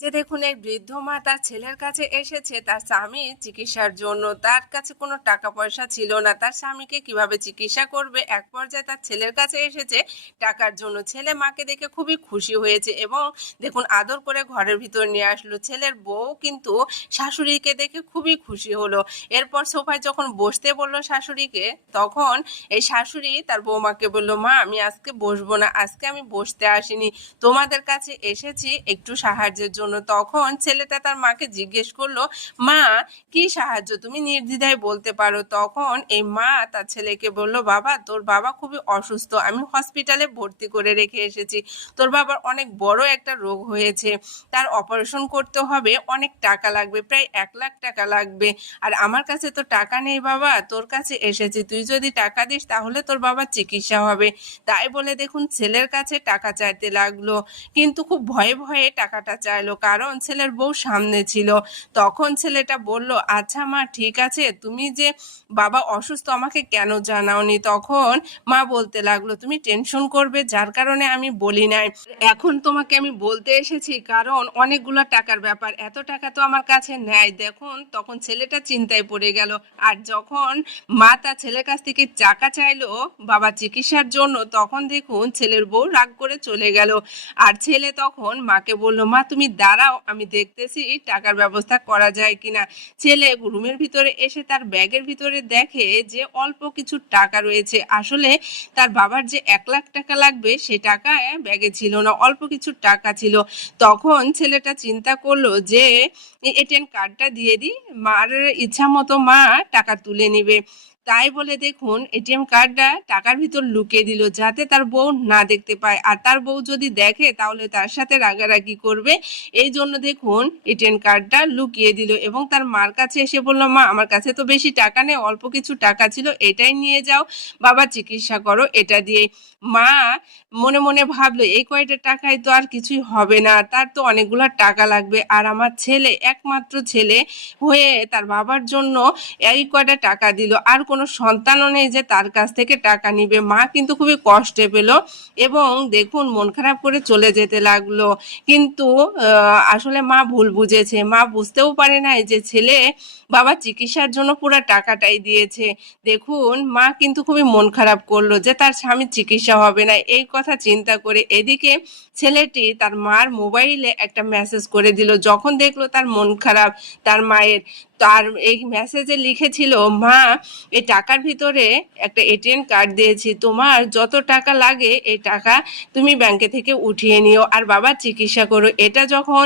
যে দেখুন এই বৃদ্ধ মা তার ছেলের কাছে এসেছে তার স্বামী চিকিৎসার জন্য। তার কাছে কোনো টাকা পয়সা ছিল না, তার স্বামীকে কিভাবে চিকিৎসা করবে। এক পর্যায়ে তার ছেলের কাছে এসেছে টাকার জন্য। ছেলে মাকে দেখে খুবই খুশি হয়েছে এবং দেখুন আদর করে ঘরের ভিতর নিয়ে আসলো। ছেলের বউ কিন্তু শাশুড়িকে দেখে খুবই খুশি হলো। এরপর সোফায় যখন বসতে বললো শাশুড়িকে, তখন এই শাশুড়ি তার বৌমাকে বলল, মা আমি আজকে বসবো না, আজকে আমি বসতে আসিনি, তোমাদের কাছে এসেছি একটু সাহায্যের জন্য। তখন ছেলেটা তার মাকে জিজ্ঞেস করলো, মা কি সাহায্য, তুমি নির্দ্বিধায় বলতে পারো। তখন এই মা তার ছেলেকে বলল, বাবা তোর বাবা খুবই অসুস্থ, আমি হসপিটালে ভর্তি করে রেখে এসেছি। তোর বাবার অনেক বড় একটা রোগ হয়েছে, তার অপারেশন করতে হবে, অনেক টাকা লাগবে, প্রায় 1 লাখ টাকা লাগবে। আর আমার কাছে তো টাকা নেই বাবা, তোর কাছে এসেছি, তুই যদি টাকা দিস তাহলে তোর বাবার চিকিৎসা হবে। তাই বলে দেখুন ছেলের কাছে টাকা চাইতে লাগলো, কিন্তু খুব ভয়ে ভয়ে টাকাটা চাইলো, কারণ ছেলের বউ সামনে ছিল। তখন ছেলেটা বলল, আচ্ছা মা ঠিক আছে, তুমি যে বাবা অসুস্থ আমাকে কেন জানাওনি। তখন মা বলতে লাগলো, তুমি টেনশন করবে যার কারণে আমি বলি নাই, এখন তোমাকে আমি বলতে এসেছি কারণ অনেকগুলো টাকার ব্যাপার, এত টাকা তো আমার কাছে নেয়। দেখুন তখন ছেলেটা চিন্তায় পড়ে গেল। আর যখন মা তার ছেলের কাছ থেকে টাকা চাইলো বাবা চিকিৎসার জন্য, তখন দেখুন ছেলের বউ রাগ করে চলে গেল। আর ছেলে তখন মাকে বলল, মা তুমি দাঁড়াও, আমি দেখতেছি টাকার ব্যবস্থা করা যায় কিনা। ছেলে রুমের ভিতরে এসে তার ব্যাগের ভিতরে দেখে যে অল্প কিছু টাকা রয়েছে। আসলে তার বাবার যে 1 লাখ টাকা লাগবে সে টাকা ব্যাগে ছিল না, অল্প কিছু টাকা ছিল। তখন ছেলেটা চিন্তা করলো যে এটিএম কার্ডটা দিয়ে দিই, মার ইচ্ছা মতো মা টাকা তুলে নিবে। তাই বলে দেখুন এটিএম কার্ডটা টাকার ভিতর লুকিয়ে দিল, যাতে তার বউ না দেখতে পায়। আর তার বউ যদি দেখে তাহলে তার সাথে রাগারাগি করবে, এই জন্য দেখুন এটিএম কার্ডটা লুকিয়ে দিল এবং তার মার কাছে এসে বলল, মা আমার কাছে তো বেশি টাকা নেই, অল্প কিছু টাকা ছিল, এটাই নিয়ে যাও, বাবা চিকিৎসা করো এটা দিয়ে। মা মনে মনে ভাবলো, এই কয়টা টাকায় তো আর কিছুই হবে না, তার তো অনেকগুলো টাকা লাগবে, আর আমার ছেলে একমাত্র ছেলে হয়ে তার বাবার জন্য এই কয়টা টাকা দিল, আর কোনো সন্তানও নেই যে তার কাছ থেকে টাকা নিবে। মা কিন্তু খুবই কষ্টে পেল এবং দেখুন মন খারাপ করে চলে যেতে লাগলো। কিন্তু আসলে মা ভুল বুঝেছে, মা বুঝতেও পারে নাই যে ছেলে বাবা চিকিৎসার জন্য পুরো টাকাটাই দিয়েছে। দেখুন মা কিন্তু খুবই মন খারাপ করলো যে তার স্বামীর চিকিৎসা হবে না, এই কথা চিন্তা করে। এদিকে ছেলেটি তার মার মোবাইলে একটা মেসেজ করে দিল, যখন দেখলো তার মন খারাপ তার মায়ের। তার এই মেসেজে লিখেছিল, মা এই টাকার ভিতরে একটা এটিএম কার্ড দিয়েছি, তোমার যত টাকা লাগে এই টাকা তুমি ব্যাংকে থেকে উঠিয়ে নিও আর বাবার চিকিৎসা করো। এটা যখন